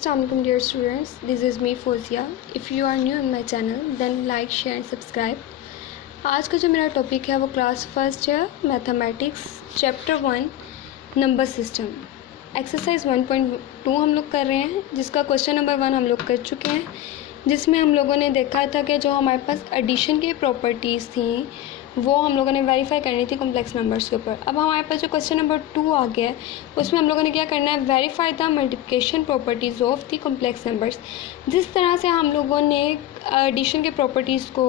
Assalamualaikum dear students, this is me Fozia. If you are new in my channel then like, share and subscribe. आज का जो मेरा topic है वो class first है mathematics chapter 1 number system exercise 1.2 हम लोग कर रहे हैं, जिसका क्वेश्चन नंबर 1 हम लोग कर चुके हैं, जिसमें हम लोगों ने देखा था कि जो हमारे पास एडिशन की प्रॉपर्टीज़ थी वो हम लोगों ने वेरीफाई करनी थी कॉम्प्लेक्स नंबर्स के ऊपर। अब हमारे पास जो क्वेश्चन नंबर 2 आ गया है उसमें हम लोगों ने क्या करना है, verify the multiplication properties of the complex numbers. जिस तरह से हम लोगों ने एडिशन के प्रॉपर्टीज़ को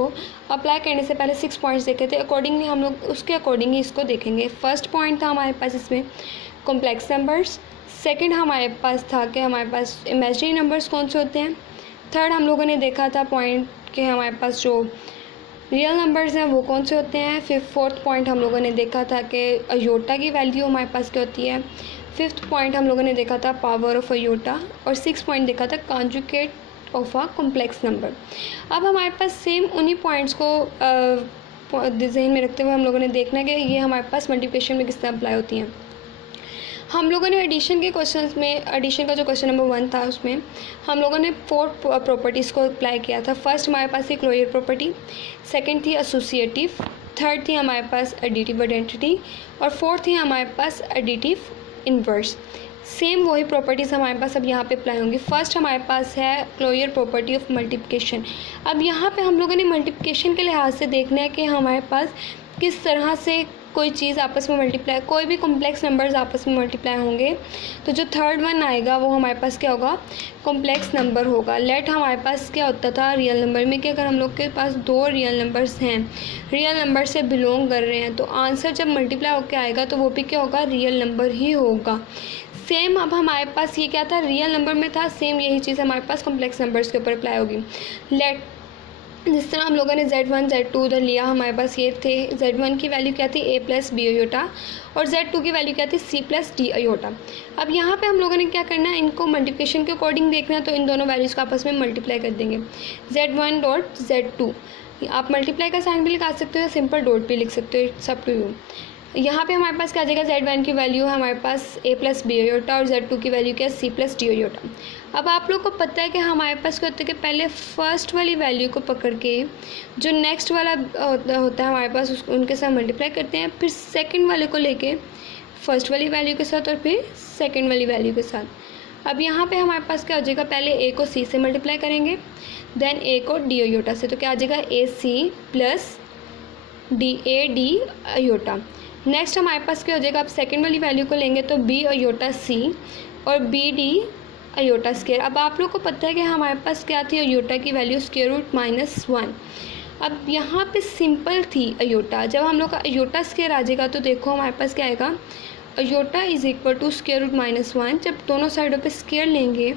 अप्लाई करने से पहले 6 पॉइंट्स देखे थे, अकॉर्डिंगली हम लोग उसके अकॉर्डिंग ही इसको देखेंगे। फर्स्ट पॉइंट था हमारे पास इसमें कॉम्प्लेक्स नंबर्स, सेकेंड हमारे पास था कि हमारे पास इमेजिनरी नंबर्स कौन से होते हैं, थर्ड हम लोगों ने देखा था पॉइंट कि हमारे पास जो रियल नंबर्स हैं वो कौन से होते हैं, फिर फोर्थ पॉइंट हम लोगों ने देखा था कि अयोटा की वैल्यू हमारे पास क्या होती है, फिफ्थ पॉइंट हम लोगों ने देखा था पावर ऑफ अयोटा, और सिक्स पॉइंट देखा था conjugate of a complex number. अब हमारे पास सेम उन्हीं पॉइंट्स को जहन में रखते हुए हम लोगों ने देखना है कि ये हमारे पास मल्टीप्लिकेशन में किस तरह अप्लाई होती हैं। हम लोगों ने एडिशन के क्वेश्चंस में, एडिशन का जो क्वेश्चन नंबर 1 था उसमें हम लोगों ने 4 प्रॉपर्टीज़ को अप्लाई किया था। फर्स्ट हमारे पास थी क्लोजर प्रॉपर्टी, सेकंड थी एसोसिएटिव, थर्ड थी हमारे पास एडिटिव आइडेंटिटी, और फोर्थ थी हमारे पास एडिटिव इन्वर्स। सेम वही प्रॉपर्टीज़ हमारे पास अब यहाँ पे अप्लाई होंगी। फर्स्ट हमारे पास है क्लोजर प्रॉपर्टी ऑफ मल्टीप्लिकेशन। अब यहाँ पे हम लोगों ने मल्टीप्लिकेशन के लिहाज से देखना है कि हमारे पास किस तरह से कोई चीज़ आपस में मल्टीप्लाई, कोई भी कॉम्प्लेक्स नंबर्स आपस में मल्टीप्लाई होंगे तो जो थर्ड वन आएगा वो हमारे पास क्या होगा, कॉम्प्लेक्स नंबर होगा। लेट हमारे पास क्या होता था रियल नंबर में कि अगर हम लोग के पास 2 रियल नंबर्स हैं, रियल नंबर से बिलोंग कर रहे हैं, तो आंसर जब मल्टीप्लाई होकर आएगा तो वो भी क्या होगा, रियल नंबर ही होगा। सेम अब हमारे पास ये क्या था, रियल नंबर में था, सेम यही चीज़ हमारे पास कॉम्प्लेक्स नंबर्स के ऊपर अप्लाई होगी। लेट जिस तरह हम लोगों ने Z1 Z2 उधर लिया, हमारे पास ये थे, Z1 की वैल्यू क्या थी a + b अयोटा, और Z2 की वैल्यू क्या थी c + d अयोटा। अब यहाँ पे हम लोगों ने क्या करना है, इनको मल्टीप्लिकेशन के अकॉर्डिंग देखना है, तो इन दोनों वैल्यूज़ को आपस में मल्टीप्लाई कर देंगे। Z1 डॉट Z2 आप मल्टीप्लाई का साइन भी लिखा सकते हो या सिंपल डॉट भी लिख सकते हो, इट्स अप टू यू। यहाँ पे हमारे पास क्या आ जाएगा, Z1 की वैल्यू है हमारे पास a + b अयोटा, और Z2 की वैल्यू क्या है, c + d अयोटा। अब आप लोग को पता है कि हमारे पास क्या होता है कि पहले फर्स्ट वाली वैल्यू को पकड़ के जो नेक्स्ट वाला होता है हमारे पास उसको उनके साथ मल्टीप्लाई करते हैं, फिर सेकंड वाले को लेके फर्स्ट वाली वैल्यू के साथ और फिर सेकंड वाली वैल्यू के साथ। अब यहाँ पे हमारे पास क्या हो जाएगा, पहले a को c से मल्टीप्लाई करेंगे, देन a को d अयोटा से, तो क्या आ जाएगा ac + d अयोटा। नेक्स्ट हमारे पास क्या हो जाएगा, अब सेकंड वाली वैल्यू को लेंगे तो b अयोटा c और b d अयोटा स्क्वायर। अब आप लोग को पता है कि हमारे पास क्या थी, अयोटा की वैल्यू √-1। अब यहाँ पे सिंपल थी अयोटा, जब हम लोग का अयोटा स्क्वायर आ जाएगा तो देखो हमारे पास क्या आएगा, अयोटा = √-1। जब दोनों साइडों पे स्क्वायर लेंगे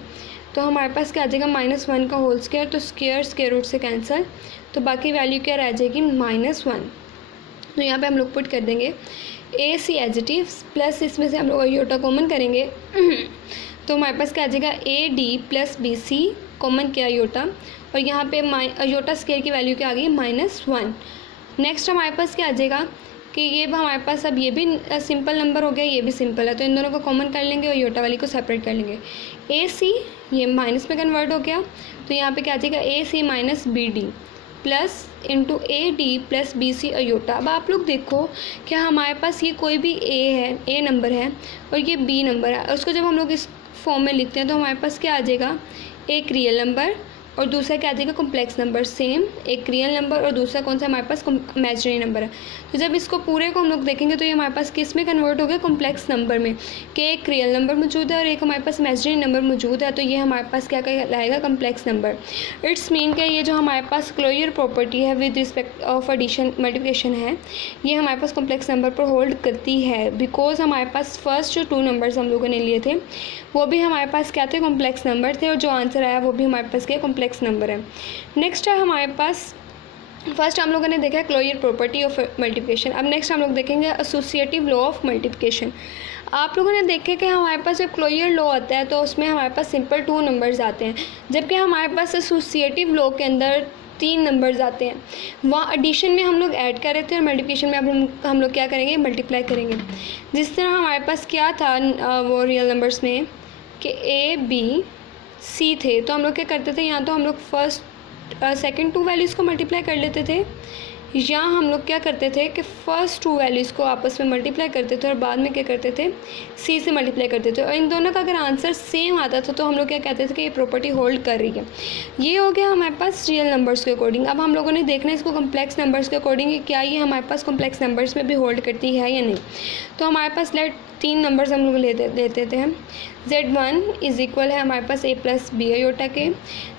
तो हमारे पास क्या आ जाएगा, -1 का होल स्क्वायर, तो स्क्वायर रूट से कैंसिल, तो बाकी वैल्यू क्या रह जाएगी, -1। तो यहाँ पे हम लोग पुट कर देंगे ac as it is plus इसमें से हम लोग अयोटा कॉमन करेंगे तो हमारे पास क्या आ जाएगा, AD + BC कॉमन किया अयोटा, और यहाँ पे अयोटा स्क्वायर की वैल्यू क्या आ गई, -1। नेक्स्ट हमारे पास क्या आ जाएगा कि ये हमारे पास अब ये भी सिंपल नंबर हो गया, ये भी सिंपल है, तो इन दोनों को कॉमन कर लेंगे और अयोटा वाली को सेपरेट कर लेंगे। AC ये माइनस में कन्वर्ट हो गया, तो यहाँ पे क्या आ जाएगा, AC - BD plus into AD + BC iota. अब आप लोग देखो कि हमारे पास ये कोई भी A नंबर है और ये B नंबर है, और उसको जब हम लोग इस फॉर्म में लिखते हैं तो हमारे पास क्या आ जाएगा, एक रियल नंबर और दूसरा क्या आ जाएगा, कॉम्प्लेक्स नंबर। सेम एक रियल नंबर और दूसरा कौन सा हमारे पास इमेजिनरी नंबर है। तो जब इसको पूरे को हम लोग देखेंगे तो ये हमारे पास किस में कन्वर्ट हो गया, कॉम्प्लेक्स नंबर में, कि एक रियल नंबर मौजूद है और एक हमारे पास इमेजिनरी नंबर मौजूद है, तो ये हमारे पास क्या कहलाएगा, कॉम्प्लेक्स नंबर। इट्स मीन कि ये जो हमारे पास क्लोजर प्रॉपर्टी है with respect of addition multiplication है, ये हमारे पास कॉम्प्लेक्स नंबर पर होल्ड करती है, बिकॉज हमारे पास फर्स्ट जो 2 नंबर्स हम लोगों ने लिए थे वो भी हमारे पास क्या थे, कॉम्प्लेक्स नंबर थे, और जो आंसर आया वो भी हमारे पास क्या, कॉम्प्लेक्स नंबर है। नेक्स्ट है हमारे पास, फर्स्ट हम लोगों ने देखा है क्लोजर प्रॉपर्टी ऑफ मल्टीप्लिकेशन। अब नेक्स्ट हम लोग देखेंगे एसोसिएटिव लॉ ऑफ मल्टीप्लिकेशन। आप लोगों ने देखे कि हमारे पास जब क्लोजर लॉ आता है तो उसमें हमारे पास सिंपल 2 नंबर्स आते हैं, जबकि हमारे पास एसोसिएटिव लॉ के अंदर 3 नंबर्स आते हैं। वहाँ एडिशन में हम लोग ऐड कर रहे थे और मल्टीप्लिकेशन में अब हम लोग क्या करेंगे, मल्टीप्लाई करेंगे। जिस तरह हमारे पास क्या था वो रियल नंबर्स में कि A B सी थे, तो हम लोग क्या करते थे, यहाँ तो हम लोग फर्स्ट सेकंड टू वैल्यूज़ को मल्टीप्लाई कर लेते थे, या हम लोग क्या करते थे कि फ़र्स्ट टू वैल्यूज़ को आपस में मल्टीप्लाई करते थे और बाद में क्या करते थे, सी से मल्टीप्लाई करते थे। और इन दोनों का अगर आंसर सेम आता था तो हम लोग क्या कहते थे कि ये प्रॉपर्टी होल्ड कर रही है। ये हो गया हमारे पास रियल नंबर्स के अकॉर्डिंग। अब हम लोगों ने देखना है इसको कम्प्लेक्स नंबर्स के अकॉर्डिंग कि क्या ये हमारे पास कम्प्लेक्स नंबर्स में भी होल्ड करती है या नहीं। तो हमारे पास लेट 3 नंबर्स हम लोग लेते थे। Z1 इज़ इक्वल है हमारे पास A प्लस बी अयोटा के।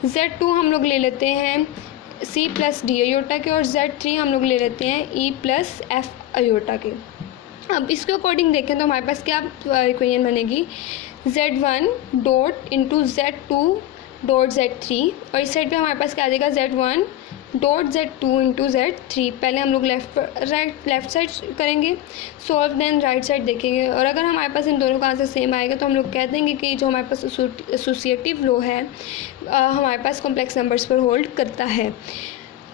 Z2 हम लोग ले लेते हैं C प्लस डी अयोटा के, और Z3 हम लोग ले लेते हैं E प्लस F अयोटा के। अब इसके अकॉर्डिंग देखें तो हमारे पास क्या इक्वेशन बनेगी, Z1 dot into Z2 dot Z3, और इस साइड पे हमारे पास क्या आ जाएगा, Z1 dot Z2 into Z3। पहले हम लोग लेफ़्ट साइड करेंगे सॉल्व, देन राइट साइड देखेंगे, और अगर हमारे पास इन दोनों का आंसर सेम आएगा तो हम लोग कह देंगे कि जो हमारे पास एसोसिएटिव लॉ है हमारे पास कॉम्प्लेक्स नंबर्स पर होल्ड करता है।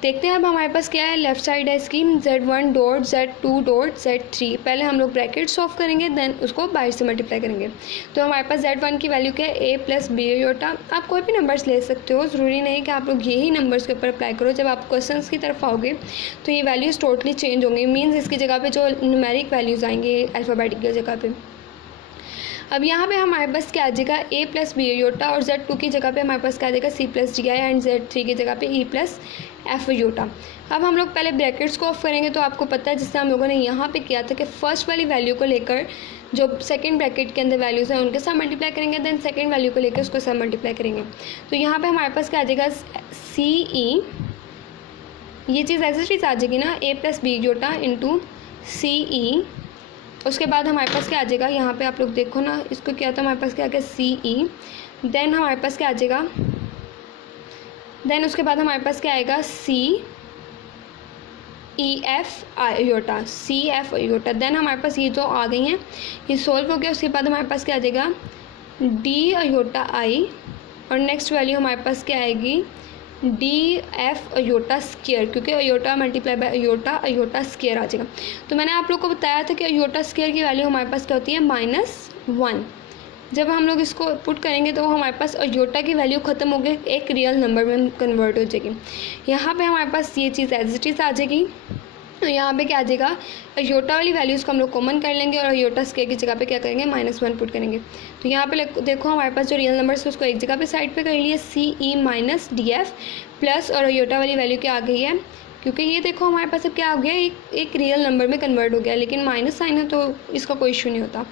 देखते हैं अब हमारे पास क्या है, लेफ्ट साइड है इसकी Z1 dot Z2 dot Z3। पहले हम लोग ब्रैकेट सॉल्व करेंगे, देन उसको बाहर से मल्टीप्लाई करेंगे। तो हमारे पास Z1 की वैल्यू क्या है, A प्लस बी अयोटा। आप कोई भी नंबर्स ले सकते हो, ज़रूरी नहीं कि आप लोग यही नंबर्स के ऊपर अप्लाई करो। जब आप क्वेश्चंस की तरफ आओगे तो ये वैल्यूज़ टोटली चेंज होंगी, मीन्स इसकी जगह पर जो न्यूमेरिक वैल्यूज़ आएंगे अल्फ़ाबेटिक की जगह पर। अब यहाँ पे हमारे पास क्या आ जाएगा, A प्लस बी अयोटा, और Z2 की जगह पे हमारे पास क्या आ जाएगा, C plus D I, and Z3 की जगह पे E प्लस F अयोटा। अब हम लोग पहले ब्रैकेट्स को ऑफ करेंगे। तो आपको पता है जिससे हम लोगों ने यहाँ पे किया था कि फर्स्ट वाली वैल्यू को लेकर जो सेकंड ब्रैकेट के अंदर वैल्यूज़ हैं उनके साथ मल्टीप्लाई करेंगे, देन सेकंड वैल्यू को लेकर उसको साथ मल्टीप्लाई करेंगे। तो यहाँ पर हमारे पास क्या आ जाएगा, CE, ये चीज़ ऐसी चीज़ आ जाएगी ना, A plus B iota into CE। उसके बाद हमारे पास क्या आ जाएगा, यहाँ पे आप लोग देखो ना, इसको क्या था, हमारे पास क्या आ गया CE, देन हमारे पास क्या आ जाएगा, देन उसके बाद हमारे पास क्या आएगा CEF iota, CF iota. Then हमारे पास ये जो आ गई हैं ये सोल्व हो गया। उसके बाद हमारे पास क्या आ जाएगा D अयोटा I, और नेक्स्ट वैल्यू हमारे पास क्या आएगी DF अयोटा स्क्वायर, क्योंकि iota multiply by iota, iota square आ जाएगा। तो मैंने आप लोग को बताया था कि अयोटा स्क्वायर की वैल्यू हमारे पास क्या होती है, -1। जब हम लोग इसको पुट करेंगे तो हमारे पास अयोटा की वैल्यू ख़त्म हो गई, एक रियल नंबर में कन्वर्ट हो जाएगी। यहाँ पे हमारे पास ये चीज़ एज इट इज़ आ जाएगी। तो यहाँ पे क्या आ जाएगा, अयोटा वाली वैल्यूज़ को हम लोग कॉमन कर लेंगे और अयोटा स्क्वायर की जगह पे क्या करेंगे, -1 पुट करेंगे। तो यहाँ पे देखो हमारे पास जो रियल नंबर्स है उसको एक जगह पे साइड पे कर लिए, CE माइनस DF प्लस, और अयोटा वाली वैल्यू क्या आ गई है, क्योंकि ये देखो हमारे पास अब क्या हो गया, एक रियल नंबर में कन्वर्ट हो गया, लेकिन माइनस साइन है तो इसका कोई इशू नहीं होता।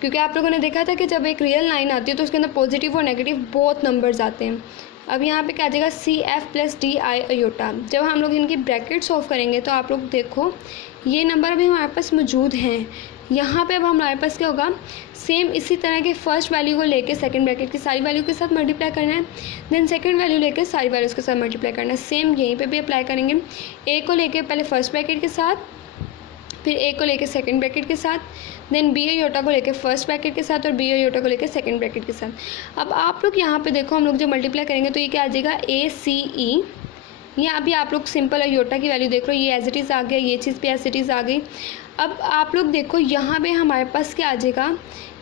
क्योंकि आप लोगों ने देखा था कि जब एक रियल लाइन आती है तो उसके अंदर पॉजिटिव और नेगेटिव बोथ नंबर्स आते हैं। अब यहाँ पे क्या आ जाएगा, CF प्लस DI अयोटा। जब हम लोग इनकी ब्रैकेट सॉल्व करेंगे तो आप लोग देखो ये नंबर अभी हमारे पास मौजूद हैं। यहाँ पे अब हमारे पास क्या होगा, सेम इसी तरह के फर्स्ट वैल्यू को लेके सेकंड ब्रैकेट की सारी वैल्यू के साथ मल्टीप्लाई करना है, देन सेकंड वैल्यू लेके सारी वैल्यूज़ के साथ मल्टीप्लाई करना है। सेम यहीं पे भी अप्लाई करेंगे, A को लेके पहले फर्स्ट ब्रैकेट के साथ, फिर A को लेके सेकंड ब्रैकेट के साथ, देन B अयोटा को लेके फर्स्ट ब्रैकेट के साथ, और B अयोटा को लेके सेकंड ब्रैकेट के साथ। अब आप लोग यहाँ पे देखो हम लोग जब मल्टीप्लाई करेंगे तो ये क्या आ जाएगा, ACE। ये अभी आप लोग सिंपल अयोटा की वैल्यू देख रहे हो, ये एज इट इज़ आ गया, ये चीज़ भी एज इट इज़ आ गई। अब आप लोग देखो यहाँ पे हमारे पास क्या आ जाएगा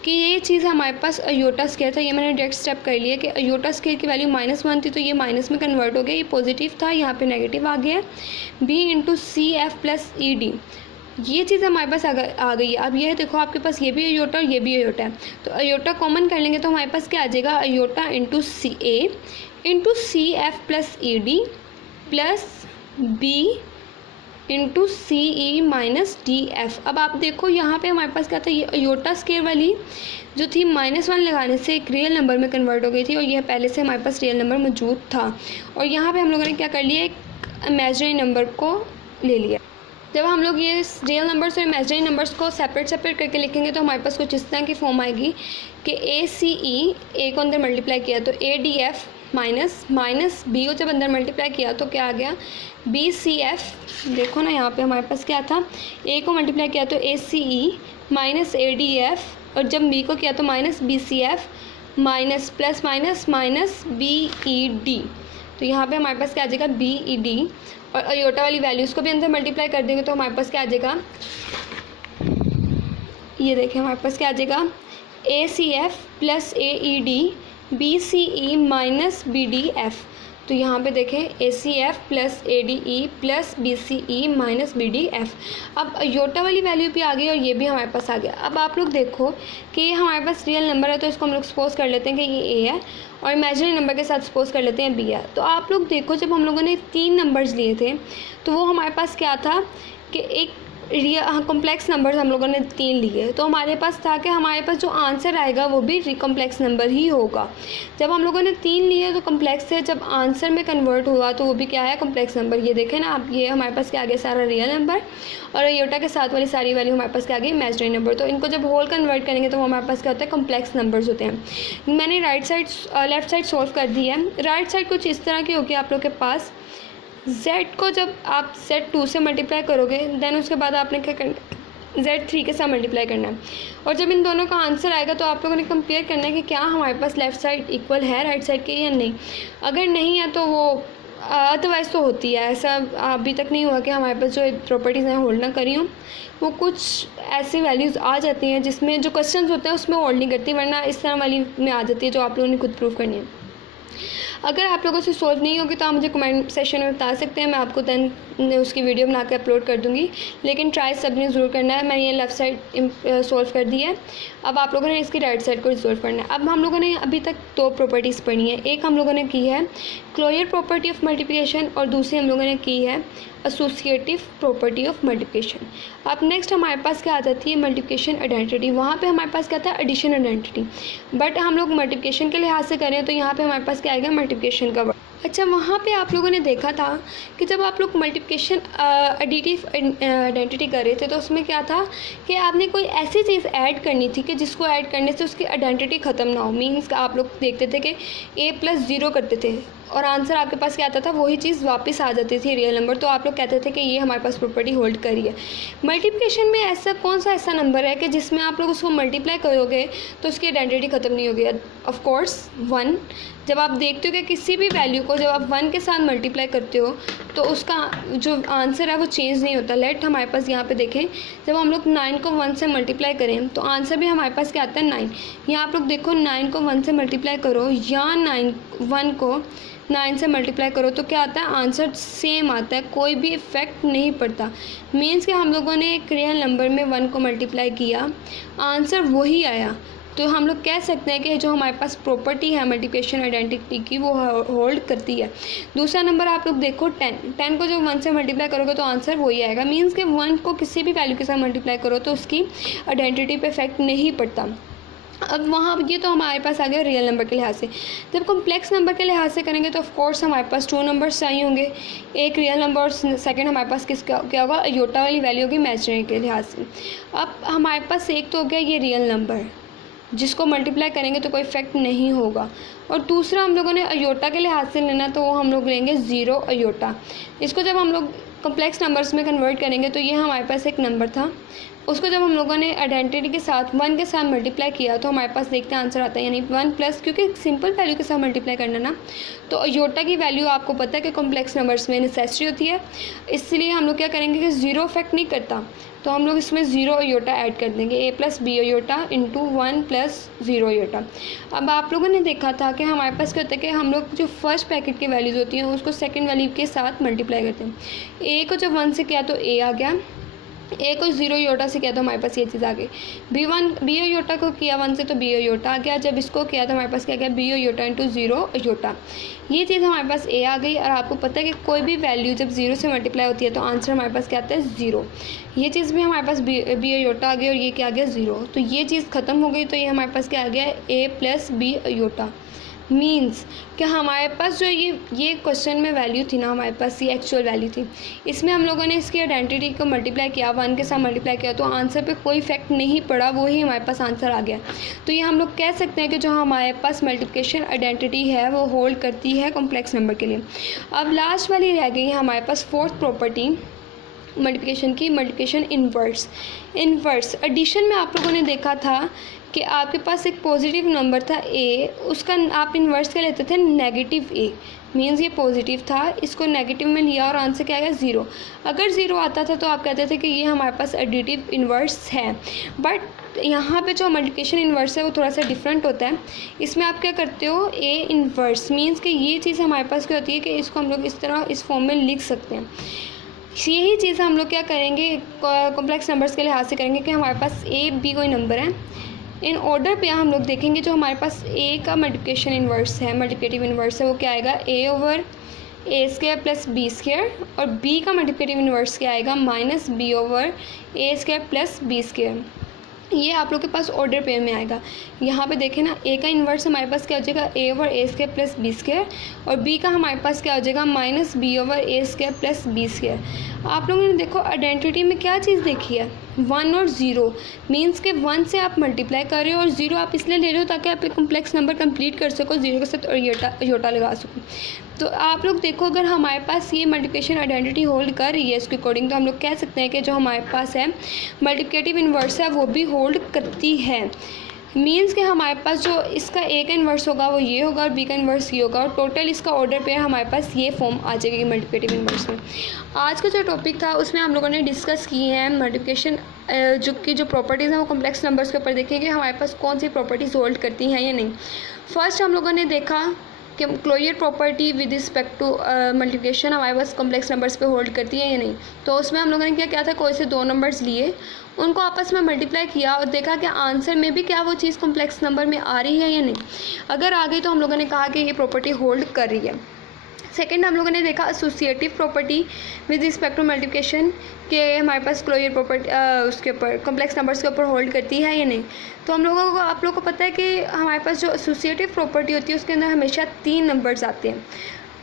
कि ये चीज़ हमारे पास अयोटा स्क्वायर था, ये मैंने डायरेक्ट स्टेप कर लिया कि अयोटा स्क्वायर की वैल्यू -1 थी तो ये माइनस में कन्वर्ट हो गया, ये पॉजिटिव था, यहाँ पे नेगेटिव आ गया, B into CF plus ED। ये चीज़ हमारे पास आ गई है। अब ये देखो आपके पास ये भी अयोटा और ये भी अयोटा है, तो अयोटा कॉमन कर लेंगे तो हमारे पास क्या आ जाएगा, iota into CA into CF plus ED plus B into CE minus DF। अब आप देखो यहाँ पे हमारे पास क्या था, ये अयोटा स्क्वायर वाली जो थी -1 लगाने से एक रियल नंबर में कन्वर्ट हो गई थी, और यह पहले से हमारे पास रियल नंबर मौजूद था। और यहाँ पे हम लोगों ने क्या कर लिया, एक इमेजिनरी नंबर को ले लिया। जब हम लोग ये रियल नंबर्स और इमेजिनरी नंबर्स को सेपरेट करके लिखेंगे तो हमारे पास कुछ इस तरह की फॉर्म आएगी कि ACE, A को अंदर मल्टीप्लाई किया तो ADF माइनस B को जब अंदर मल्टीप्लाई किया तो क्या आ गया, BCF। देखो ना यहाँ पे हमारे पास क्या था, A को मल्टीप्लाई किया तो ACE माइनस ADF, और जब B को किया तो minus BCF minus plus minus minus BED। तो यहाँ पे हमारे पास क्या आ जाएगा, BED, और अयोटा वाली वैल्यूज़ को भी अंदर मल्टीप्लाई कर देंगे तो हमारे पास क्या आ जाएगा, ये देखें हमारे पास क्या आ जाएगा, ACF plus AED BCE minus BDF। तो यहाँ पे देखें ACF plus ADE plus BCE minus BDF। अब योटा वाली वैल्यू भी आ गई और ये भी हमारे पास आ गया। अब आप लोग देखो कि ये हमारे पास रियल नंबर है, तो इसको हम लोग सपोज कर लेते हैं कि ये A है, और इमेजिनरी नंबर के साथ सपोज कर लेते हैं B है। तो आप लोग देखो, जब हम लोगों ने 3 नंबर्स लिए थे तो वो हमारे पास क्या था कि एक कॉम्प्लेक्स नंबर हम लोगों ने 3 लिए, तो हमारे पास था कि हमारे पास जो आंसर आएगा वो भी कॉम्प्लेक्स नंबर ही होगा। जब हम लोगों ने 3 लिए तो कॉम्प्लेक्स से जब आंसर में कन्वर्ट हुआ तो वो भी क्या है, कॉम्प्लेक्स नंबर। ये देखें ना आप, ये हमारे पास क्या आ गया, सारा रियल नंबर, और योटा के साथ वाली सारी वैल्यू हमारे पास क्या आ गई, इमेजिनरी नंबर। तो इनको जब होल कन्वर्ट करेंगे तो वो हमारे पास क्या होता है, कॉम्प्लेक्स नंबर्स होते हैं। मैंने लेफ्ट साइड सॉल्व कर दी है। राइट साइड कुछ इस तरह की होगी आप लोग के पास। Z को जब आप Z2 से मल्टीप्लाई करोगे, देन उसके बाद आपने क्या करना, Z3 के साथ मल्टीप्लाई करना है, और जब इन दोनों का आंसर आएगा तो आप लोगों ने कंपेयर करना है कि क्या हमारे पास लेफ़्ट साइड इक्वल है राइट साइड के या नहीं। अगर नहीं है तो वो अदरवाइज़ तो होती है। ऐसा अभी तक नहीं हुआ कि हमारे पास जो प्रॉपर्टीज़ हैं होल्ड ना करी हूँ, वो कुछ ऐसी वैल्यूज़ आ जाती हैं जिसमें जो क्वेश्चन होते हैं उसमें होल्ड नहीं करती, वरना इस तरह वाली में आ जाती है जो आप लोगों ने खुद प्रूव करनी है। अगर आप लोगों से सॉल्व नहीं होगी तो आप मुझे कमेंट सेक्शन में बता सकते हैं, मैं आपको देन उसकी वीडियो बना के अपलोड कर दूँगी। लेकिन ट्राई सबने ज़रूर करना है। मैंने ये लेफ़्ट साइड सॉल्व कर दी है, अब आप लोगों ने इसकी राइट साइड को सॉल्व करना है। अब हम लोगों ने अभी तक 2 प्रॉपर्टीज़ पढ़ी हैं। एक हम लोगों ने की है क्लोजर प्रॉपर्टी ऑफ मल्टीप्लिकेशन, और दूसरी हम लोगों ने की है एसोसिएटिव प्रॉपर्टी ऑफ मल्टीप्लिकेशन। अब नेक्स्ट हमारे पास क्या आ जाती है, मल्टीप्लिकेशन आइडेंटिटी। वहाँ पे हमारे पास क्या था, एडिशन आइडेंटिटी, बट हम लोग मल्टीप्लिकेशन के लिहाज से करें तो यहाँ पे हमारे पास क्या आएगा, मल्टीप्लिकेशन का वर्ड। अच्छा, वहाँ पे आप लोगों ने देखा था कि जब आप लोग मल्टीप्लिकेशन एडिटिव आइडेंटिटी कर रहे थे तो उसमें क्या था कि आपने कोई ऐसी चीज़ ऐड करनी थी कि जिसको ऐड करने से उसकी आइडेंटिटी ख़त्म ना हो। मीन्स आप लोग देखते थे कि A+0 करते थे और आंसर आपके पास क्या आता था, वही चीज़ वापस आ जाती थी रियल नंबर। तो आप लोग कहते थे कि ये हमारे पास प्रॉपर्टी होल्ड करी है। मल्टीप्लिकेशन में ऐसा कौन सा ऐसा नंबर है कि जिसमें आप लोग उसको मल्टीप्लाई करोगे तो उसकी आइडेंटिटी ख़त्म नहीं होगी। Of course 1। जब आप देखते हो कि किसी भी वैल्यू को जब आप 1 के साथ मल्टीप्लाई करते हो तो उसका जो आंसर है वो चेंज नहीं होता। लेट हमारे पास यहाँ पे देखें, जब हम लोग 9 को 1 से मल्टीप्लाई करें तो आंसर भी हमारे पास क्या आता है, 9। यहाँ आप लोग देखो, 9 को 1 से मल्टीप्लाई करो या 1 को 9 से मल्टीप्लाई करो तो क्या आता है, आंसर सेम आता है, कोई भी इफ़ेक्ट नहीं पड़ता। मीन्स कि हम लोगों ने एक रियल नंबर में 1 को मल्टीप्लाई किया, आंसर वही आया। तो हम लोग कह सकते हैं कि जो हमारे पास प्रॉपर्टी है मल्टीप्लिकेशन आइडेंटिटी की वो होल्ड करती है। दूसरा नंबर आप लोग देखो 10 को जब 1 से मल्टीप्लाई करोगे तो आंसर वही आएगा। मीन्स कि 1 को किसी भी वैल्यू के साथ मल्टीप्लाई करो तो उसकी आइडेंटिटी पे इफेक्ट नहीं पड़ता। अब वहाँ ये तो हमारे पास आ गया रियल नंबर के लिहाज से। जब कॉम्प्लेक्स नंबर के लिहाज से करेंगे तो ऑफ कोर्स हमारे पास 2 नंबर्स चाहिए होंगे, एक रियल नंबर और सेकंड हमारे पास किसका क्या होगा, योटा वाली वैल्यू होगी इमेजिनरी के लिहाज से। अब हमारे पास एक तो हो गया ये रियल नंबर जिसको मल्टीप्लाई करेंगे तो कोई इफेक्ट नहीं होगा, और दूसरा हम लोगों ने अयोटा के लिहाज से लेना तो वो हम लोग लेंगे 0 अयोटा। इसको जब हम लोग कॉम्प्लेक्स नंबर्स में कन्वर्ट करेंगे तो ये हमारे पास एक नंबर था, उसको जब हम लोगों ने आइडेंटिटी के साथ 1 के साथ मल्टीप्लाई किया तो हमारे पास देखते हैं आंसर आता है, यानी 1 प्लस, क्योंकि सिंपल वैल्यू के साथ मल्टीप्लाई करना ना, तो अयोटा की वैल्यू आपको पता है कि कॉम्प्लेक्स नंबर्स में नेसेसरी होती है, इसलिए हम लोग क्या करेंगे कि 0 इफेक्ट नहीं करता, तो हम लोग इसमें 0 अयोटा ऐड कर देंगे, A+B अयोटा इंटू 1 + 0 अयोटा। अब आप लोगों ने देखा था कि हमारे पास क्या होता है कि हम लोग जो फर्स्ट पैकेट की वैल्यूज़ होती हैं उसको सेकंड वैल्यू के साथ मल्टीप्लाई करते हैं। A को जब 1 से किया तो A आ गया, A को 0 अयोटा से किया तो हमारे पास ये चीज़ आ गई। B अयोटा को किया 1 से तो B अयोटा आ गया, जब इसको किया तो हमारे पास क्या गया, B अयोटा इंटू 0 अयोटा। ये चीज़ हमारे पास A आ गई, और आपको पता है कि कोई भी वैल्यू जब 0 से मल्टीप्लाई होती है तो आंसर हमारे पास क्या आता है, 0। ये चीज़ भी हमारे पास B अयोटा आ गई, और ये क्या आ गया, 0। तो ये चीज़ ख़त्म हो गई, तो ये हमारे पास क्या आ गया, A+B अयोटा। मीन्स कि हमारे पास जो ये क्वेश्चन में वैल्यू थी ना, हमारे पास ये एक्चुअल वैल्यू थी, इसमें हम लोगों ने इसकी आइडेंटिटी को मल्टीप्लाई किया, 1 के साथ मल्टीप्लाई किया तो आंसर पे कोई इफेक्ट नहीं पड़ा, वही हमारे पास आंसर आ गया। तो ये हम लोग कह सकते हैं कि जो हमारे पास मल्टीप्लिकेशन आइडेंटिटी है वो होल्ड करती है कॉम्प्लेक्स नंबर के लिए। अब लास्ट वाली रह गई है हमारे पास फोर्थ प्रॉपर्टी, मल्टीप्लिकेशन की मल्टीप्लिकेशन इन्वर्स एडिशन में आप लोगों ने देखा था कि आपके पास एक पॉजिटिव नंबर था ए, उसका आप इन्वर्स क्या लेते थे, नेगेटिव ए। मीन्स ये पॉजिटिव था, इसको नेगेटिव में लिया और आंसर क्या आएगा, ज़ीरो। अगर ज़ीरो आता था तो आप कहते थे कि ये हमारे पास एडिटिव इन्वर्स है। बट यहाँ पे जो मल्टीप्लिकेशन इन्वर्स है वो थोड़ा सा डिफरेंट होता है। इसमें आप क्या करते हो, ए इन्वर्स मीन्स कि ये चीज़ हमारे पास क्या होती है कि इसको हम लोग इस तरह इस फॉर्म में लिख सकते हैं। यही चीज़ हम लोग क्या करेंगे कॉम्प्लेक्स नंबर्स के लिहाज से करेंगे कि हमारे पास ए बी कोई नंबर है, इन ऑर्डर पे हम लोग देखेंगे जो हमारे पास ए का मल्टीप्लिकेशन इन्वर्स है, मल्टीप्लिकेटिव इन्वर्स है, वो क्या आएगा, ए ओवर ए स्क्वायर प्लस बी स्क्वायर, और बी का मल्टीप्लिकेटिव इन्वर्स क्या आएगा, माइनस बी ओवर ए स्क्वायर प्लस बी स्क्वायर। ये आप लोग के पास ऑर्डर पेयर में आएगा। यहाँ पे देखें ना, ए का इन्वर्स हमारे पास क्या हो जाएगा, ए ओवर ए स्क्वायर प्लस बी स्क्वायर, और बी का हमारे पास क्या हो जाएगा, माइनस बी ओवर ए स्क्वायर प्लस बी स्क्वायर। आप लोगों ने देखो आइडेंटिटी में क्या चीज़ देखी है, 1 और 0, मीन्स के 1 से आप मल्टीप्लाई कर रहे हो और 0 आप इसलिए ले रहे हो ताकि आप एक कॉम्प्लेक्स नंबर कंप्लीट कर सको, 0 के साथ योटा लगा सको। तो आप लोग देखो अगर हमारे पास ये मल्टीप्लिकेशन आइडेंटिटी होल्ड कर रही है इसके अकॉर्डिंग, तो हम लोग कह सकते हैं कि जो हमारे पास है मल्टीप्लिकेटिव इन्वर्स है वो भी होल्ड करती है। मीन्स कि हमारे पास जो इसका ए का इन्वर्स होगा वो ये होगा और बी का इन्वर्स ये होगा, और टोटल इसका ऑर्डर पेयर हमारे पास ये फॉर्म आ जाएगी मल्टीप्लिकेटिव इन्वर्स में। आज का जो टॉपिक था उसमें हम लोगों ने डिस्कस किए हैं मल्टीप्लिकेशन जो प्रॉपर्टीज़ हैं वो कॉम्प्लेक्स नंबर्स के ऊपर देखें कि हमारे पास कौन सी प्रॉपर्टीज़ होल्ड करती हैं या नहीं। फर्स्ट हम लोगों ने देखा कि closure property with respect to multiplication हमारे पास कॉम्प्लेक्स नंबर्स पे होल्ड करती है या नहीं। तो उसमें हम लोगों ने क्या किया था, कोई से दो नंबर्स लिए, उनको आपस में मल्टीप्लाई किया और देखा कि आंसर में भी क्या वो चीज़ कॉम्प्लेक्स नंबर में आ रही है या नहीं। अगर आ गई तो हम लोगों ने कहा कि ये प्रॉपर्टी होल्ड कर रही है। सेकेंड हम लोगों ने देखा associative property with respect to multiplication के हमारे पास क्लोजर प्रॉपर्टी उसके ऊपर कॉम्प्लेक्स नंबर्स के ऊपर होल्ड करती है या नहीं। तो हम लोगों को आप लोगों को पता है कि हमारे पास जो एसोसिएटिव प्रॉपर्टी होती है उसके अंदर हमेशा 3 नंबर्स आते हैं।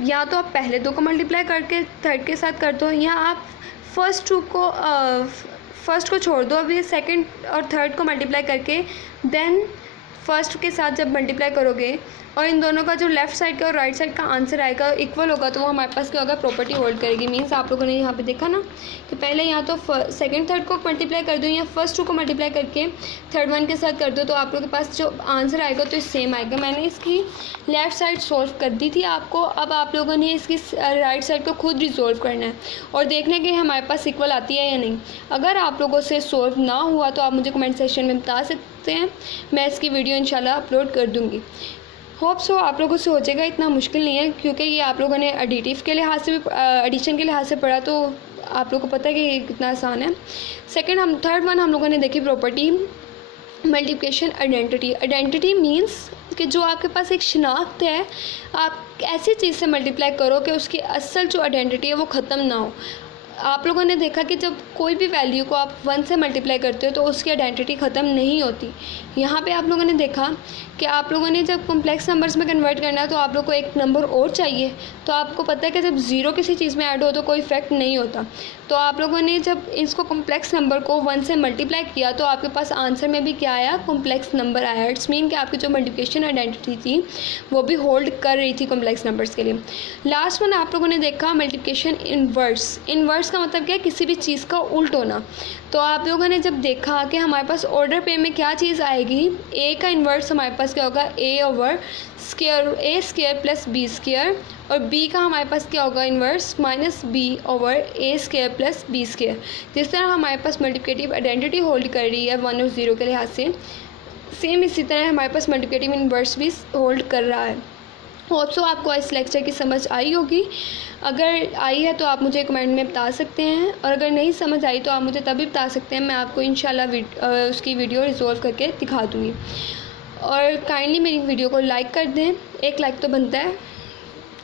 या तो आप पहले 2 को मल्टीप्लाई करके थर्ड के साथ कर दो, या आप फर्स्ट को छोड़ दो, अभी सेकंड और थर्ड को मल्टीप्लाई करके देन फर्स्ट के साथ जब मल्टीप्लाई करोगे और इन दोनों का जो लेफ्ट साइड का और राइट साइड का आंसर आएगा इक्वल होगा तो वो हमारे पास क्या होगा, प्रॉपर्टी होल्ड करेगी। मीन्स आप लोगों ने यहाँ पे देखा ना कि पहले यहाँ तो सेकंड थर्ड को मल्टीप्लाई कर दो या फर्स्ट 2 को मल्टीप्लाई करके थर्ड 1 के साथ कर दो तो आप लोगों के पास जो आंसर आएगा तो सेम आएगा। मैंने इसकी लेफ़्ट साइड सॉल्व कर दी थी आपको, अब आप लोगों ने इसकी राइट साइड को खुद रिजॉल्व करना है और देखना है कि हमारे पास इक्वल आती है या नहीं। अगर आप लोगों से सॉल्व ना हुआ तो आप मुझे कमेंट सेक्शन में बता सकते हैं, मैं इसकी वीडियो इंशाल्लाह अपलोड कर दूँगी। होप सो आप लोगों से हो जाएगा, इतना मुश्किल नहीं है क्योंकि ये आप लोगों ने एडिटिव के लिहाज से भी एडिशन के लिहाज से पढ़ा तो आप लोगों को पता है कि ये कितना आसान है। थर्ड वन हम लोगों ने देखी property multiplication identity. Identity means कि जो आपके पास एक शिनाख्त है, आप ऐसी चीज़ से मल्टीप्लाई करो कि उसकी असल जो आइडेंटिटी है वो ख़त्म ना हो। आप लोगों ने देखा कि जब कोई भी वैल्यू को आप 1 से मल्टीप्लाई करते हो तो उसकी आइडेंटिटी ख़त्म नहीं होती। यहाँ पे आप लोगों ने देखा कि आप लोगों ने जब कॉम्प्लेक्स नंबर्स में कन्वर्ट करना है तो आप लोग को एक नंबर और चाहिए, तो आपको पता है कि जब 0 किसी चीज़ में ऐड हो तो कोई इफेक्ट नहीं होता। तो आप लोगों ने जब इसको कॉम्प्लेक्स नंबर को 1 से मल्टीप्लाई किया तो आपके पास आंसर में भी क्या आया, कॉम्प्लेक्स नंबर आया। इट्स मीन कि आपकी जो मल्टीप्लिकेशन आइडेंटिटी थी वो भी होल्ड कर रही थी कॉम्प्लेक्स नंबर्स के लिए। लास्ट वन आप लोगों ने देखा मल्टीप्लिकेशन इन्वर्स। इन्वर्स का मतलब क्या है, किसी भी चीज़ का उल्ट होना। तो आप लोगों ने जब देखा कि हमारे पास ऑर्डर पे में क्या चीज़ आएगी, ए का इन्वर्स हमारे पास क्या होगा, ए ओवर ए स्क्वायर प्लस बी स्क्वायर, और बी का हमारे पास क्या होगा इन्वर्स, माइनस बी ओवर ए स्क्वायर प्लस बी स्क्वायर। जिस तरह हमारे पास मल्टीप्लिकेटिव आइडेंटिटी होल्ड कर रही है 1 और 0 के लिहाज से, सेम इसी तरह हमारे पास मल्टीप्लिकेटिव इन्वर्स भी होल्ड कर रहा है। होप सो आपको इस लेक्चर की समझ आई होगी। अगर आई है तो आप मुझे कमेंट में बता सकते हैं, और अगर नहीं समझ आई तो आप मुझे तभी बता सकते हैं, मैं आपको इंशाल्लाह उसकी वीडियो रिजॉल्व करके दिखा दूँगी। और काइंडली मेरी वीडियो को लाइक कर दें, एक लाइक तो बनता है।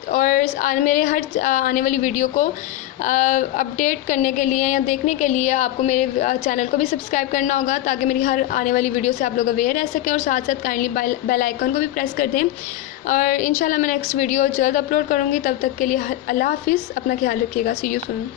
और मेरे हर आने वाली वीडियो को अपडेट करने के लिए या देखने के लिए आपको मेरे चैनल को भी सब्सक्राइब करना होगा ताकि मेरी हर आने वाली वीडियो से आप लोग अवेयर रह सकें, और साथ साथ काइंडली बेल आइकन को भी प्रेस कर दें। और इंशाल्लाह मैं नेक्स्ट वीडियो जल्द अपलोड करूँगी। तब तक के लिए अल्लाह हाफिज़, अपना ख्याल रखिएगा। सी यू सून।